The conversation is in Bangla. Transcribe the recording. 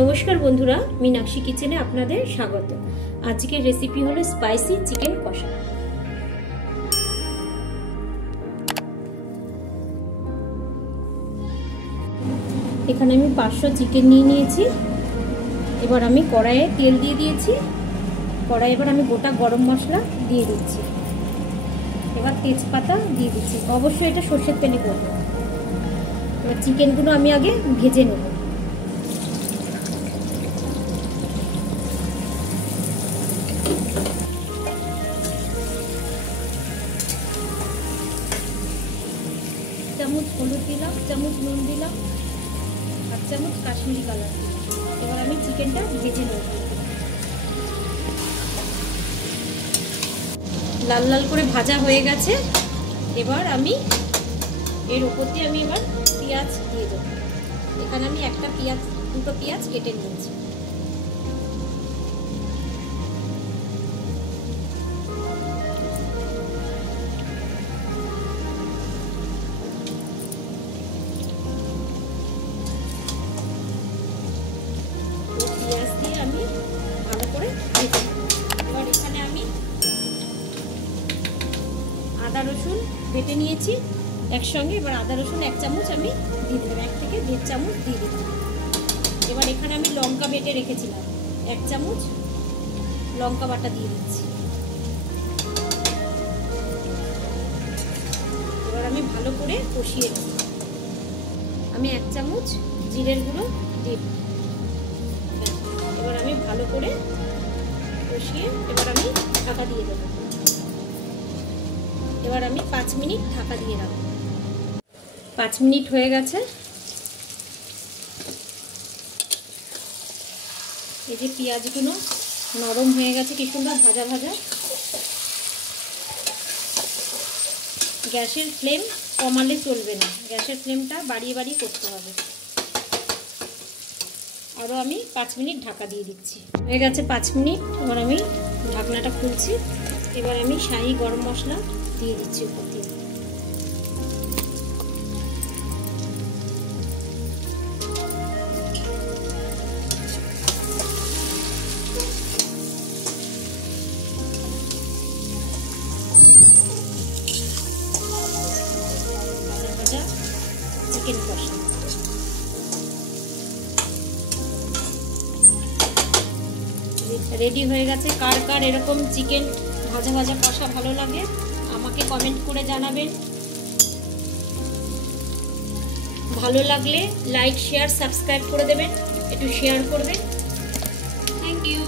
নমস্কার বন্ধুরা, মীনাক্ষী কিচেনে আপনাদের স্বাগত। আজকের রেসিপি হলো স্পাইসি চিকেন কষা। এখানে আমি 500 চিকেন নিয়ে নিয়েছি। এবার আমি কড়াইয়ে তেল দিয়ে দিয়েছি। কড়াই এবার আমি গোটা গরম মশলা দিয়ে দিচ্ছি। এবার তেজপাতা দিয়ে দিচ্ছি। অবশ্যই এটা সর্ষের তেলে করব। এবার চিকেনগুলো আমি আগে ভেজে নেব। চামচ হলুদ দিলাম, চামচ নুন দিলাম, আর চামচ কাশ্মীরি কালার দিলাম। এবার আমি চিকেনটা ভেজে নেব। লাল লাল করে ভাজা হয়ে গেছে। এবার আমি এর উপর দিয়ে আমি এবার পেঁয়াজ দিয়ে দেবো। এখানে আমি দুটো পেঁয়াজ কেটে নিয়েছি। পেঁয়াজ দিয়ে আমি ভালো করে ভেজে নেব। এবার এখানে আমি আদা রসুন বেটে নিয়েছি একসঙ্গে। এবার আদা রসুন 1 চামচ আমি দিয়ে দিলাম, 1 থেকে 1.5 চামচ দিয়ে দিলাম। এবার এখানে আমি লঙ্কা বেটে রেখেছিলাম, 1 চামচ লঙ্কা বাটা দিয়ে দিচ্ছি। এবার আমি ভালো করে কষিয়ে নেব। আমি 1 চামচ জিরের গুঁড়ো দিয়ে দিই। এবার আমি ভালো করে কষিয়ে এবার আমি ঢাকা দিয়ে দেবো। এবার আমি 5 মিনিট ঢাকা দিয়ে রাখবো। 5 মিনিট হয়ে গেছে। এই যে পেঁয়াজগুলো নরম হয়ে গেছে, কি সুন্দর ভাজা ভাজা। গ্যাসের ফ্লেম কমালে চলবে না, গ্যাসের ফ্লেমটা বাড়িয়ে বাড়িয়ে করতে হবে। আরও আমি 5 মিনিট ঢাকা দিয়ে দিচ্ছি। হয়ে গেছে 5 মিনিট। এবার আমি ঢাকনাটা খুলছি। এবার আমি শাহি গরম মশলা দিয়ে দিচ্ছি উপর দিয়ে। চিকেন কষা রেডি হয়ে গেছে। কার কার এরকম চিকেন ভাজা ভাজা কষা ভালো লাগে আমাকে কমেন্ট করে জানাবেন। ভালো লাগলে লাইক, শেয়ার, সাবস্ক্রাইব করে দেবেন, একটু শেয়ার করবেন। Thank you.